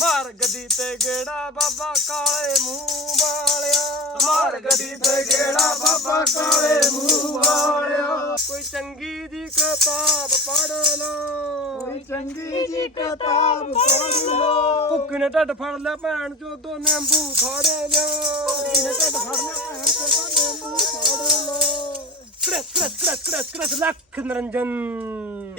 ਮਾਰਗ ਦੀ ਤੇ ਗੇੜਾ ਬਾਬਾ ਕਾਲੇ ਮੂੰਹ ਵਾਲਿਆ ਮਾਰਗ ਦੀ ਤੇ ਗੇੜਾ ਬਾਬਾ ਕਾਲੇ ਮੂੰਹ ਵਾਲਿਆ ਕੋਈ ਚੰਗੀ ਦੀ ਕਿਤਾਬ ਪੜ ਲੋ ਕੋਈ ਚੰਗੀ ਦੀ ਕਿਤਾਬ ਪੜ ਲੋ ਭੁੱਖ ਨੇ ਢੱਡ ਫੜ ਲਿਆ ਭੈਣ ਜੋ ਦੋ ਨਿੰਬੂ ਫੜ ਲੋ ਭੁੱਖ ਨੇ ਢੱਡ ਫੜ ਲਿਆ ਭੈਣ ਜੋ ਦੋ ਨਿੰਬੂ ਖਾੜ ਲੋ ਕ੍ਰਸ ਕ੍ਰਸ ਕ੍ਰਸ ਕ੍ਰਸ ਕ੍ਰਸ ਲੱਖ ਨਰੰਜਨ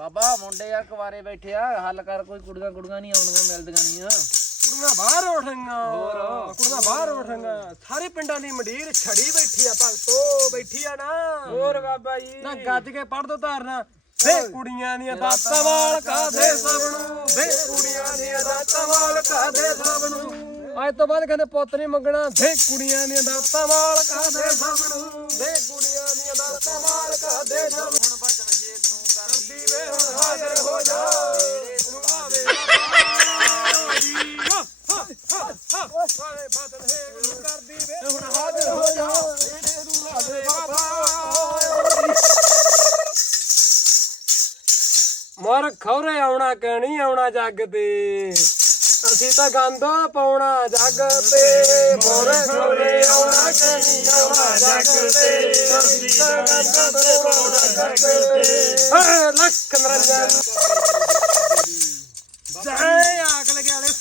ਬਾਬਾ ਮੁੰਡੇ ਆ ਕੁਾਰੇ ਬੈਠੇ ਆ ਹੱਲ ਕਰ ਕੋਈ ਕੁੜੀਆਂ ਕੁੜੀਆਂ ਨਹੀਂ ਆਉਣਗੀਆਂ ਮਿਲਦੀਆਂ ਨਹੀਂ ਆ ਕੁੜੀਆਂ ਬਾਹਰ ਉਠਣਗੀਆਂ ਹੋਰ ਕੁੜੀਆਂ ਬਾਹਰ ਉਠਣਗੀਆਂ ਸਾਰੇ ਪਿੰਡਾਂ ਦੀ ਮੰਡੀਰ ਛੜੀ ਬੈਠੀ ਆ ਭਗਤੋ ਬੈਠੀ ਆ ਨਾ ਹੋਰ ਬਾਬਾ ਜੀ ਨਾ ਗੱਜ ਕੇ ਪੜ ਦੋ ਧਾਰਨਾ ਵੇ ਕੁੜੀਆਂ ਦੀਆਂ ਦਾਤਾਂ ਵਾਲ ਕਾਦੇ ਸਭ ਨੂੰ ਵੇ ਕੁੜੀਆਂ ਦੀਆਂ ਦਾਤਾਂ ਵਾਲ ਕਾਦੇ ਸਭ ਨੂੰ ਅੱਜ ਤੋਂ ਬਾਅਦ ਕਹਿੰਦੇ ਪੁੱਤ ਨਹੀਂ ਮੰਗਣਾ ਵੇ ਕੁੜੀਆਂ ਦੀਆਂ ਦਾਤਾਂ ਵਾਲ ਕਾਦੇ ਸਭ ਨੂੰ ਵੇ ਕੁੜੀਆਂ ਦੀਆਂ ਦਾਤਾਂ ਵਾਲ ਕਾਦੇ ਸਭ ਮਰ ਖੌਰੇ ਆਉਣਾ ਕਹਿਣੀ ਆਉਣਾ ਜੱਗ ਤੇ ਅਸੀਂ ਤਾਂ ਗੰਦਾ ਪਾਉਣਾ ਜੱਗ ਤੇ ਮਰ ਖੌਰੇ ਆਉਣਾ ਕਹਿਣੀ ਆਉਣਾ ਜੱਗ ਤੇ ਅਸੀਂ ਤਾਂ ਗੰਦਾ ਪਾਉਣਾ ਜੱਗ ਤੇ ਹੇ ਲੱਖ ਨਰੰਜਨ ਜੈ ਆ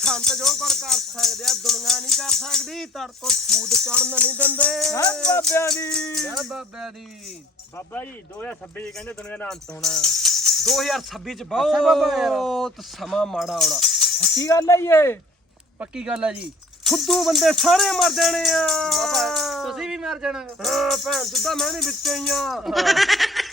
ਸੰਤ ਜੋ ਕਰ ਕਰ ਸਕਦੇ ਆ ਦੁਨੀਆ ਨਹੀਂ ਕਰ ਸਕਦੀ ਤੜ ਕੋ ਫੂਦ ਚੜਨ ਨਹੀਂ ਦਿੰਦੇ ਹਾਂ ਬਾਬਿਆਂ ਦੀ ਯਾਰ ਬਾਬਿਆਂ ਦੀ ਬਾਬਾ ਜੀ 2026 ਚ ਕਹਿੰਦੇ ਦੁਨੀਆ ਦਾ ਅੰਤ ਹੋਣਾ 2026 ਚ ਬਹੁਤ ਸਮਾਂ ਮਾੜਾ ਆਉਣਾ ਕੀ ਗੱਲ ਹੈ ਇਹ ਪੱਕੀ ਗੱਲ ਹੈ ਜੀ ਖੁੱਦੂ ਬੰਦੇ ਸਾਰੇ ਮਰ ਜਾਣੇ ਆ ਬਾਬਾ ਤੁਸੀਂ ਵੀ ਮਰ ਜਾਣਾ ਹਾਂ ਭੈਣ ਜਿੱਦਾਂ ਮੈਂ ਵੀ ਵਿੱਚ ਹੀ ਆ